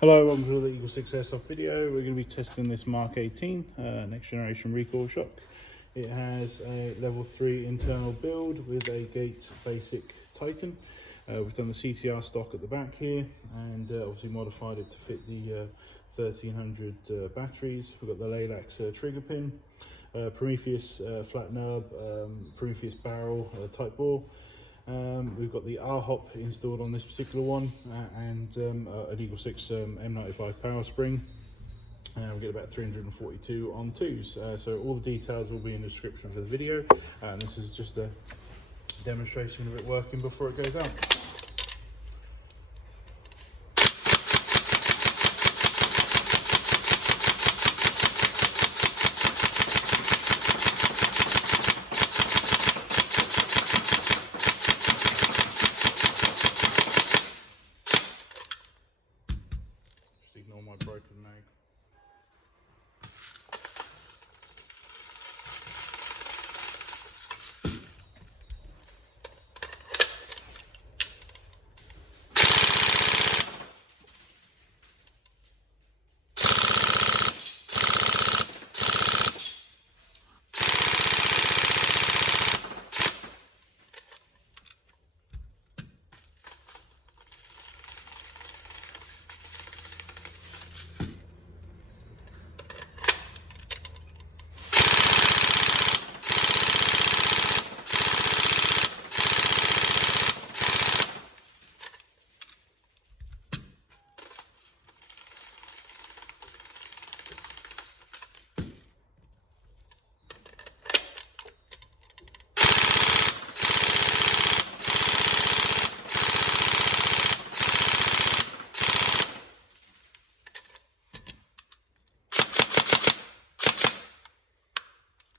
Hello, welcome to the EagleSix Airsoft video. We're going to be testing this Mark 18 next generation recoil shock. It has a level 3 internal build with a gate basic Titan. We've done the CTR stock at the back here and obviously modified it to fit the 1300 batteries. We've got the Laylax Trigger Pin, Prometheus flat nub, Prometheus barrel, Tightbore. We've got the R-hop installed on this particular one and an EagleSix M95 power spring. We get about 342 on twos. So all the details will be in the description for the video. This is just a demonstration of it working before it goes out. Ignore my broken mag.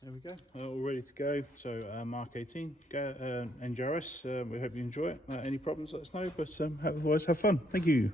There we go, all ready to go. So Mark 18 NGRS, we hope you enjoy it. Any problems, let us know, but otherwise have fun. Thank you.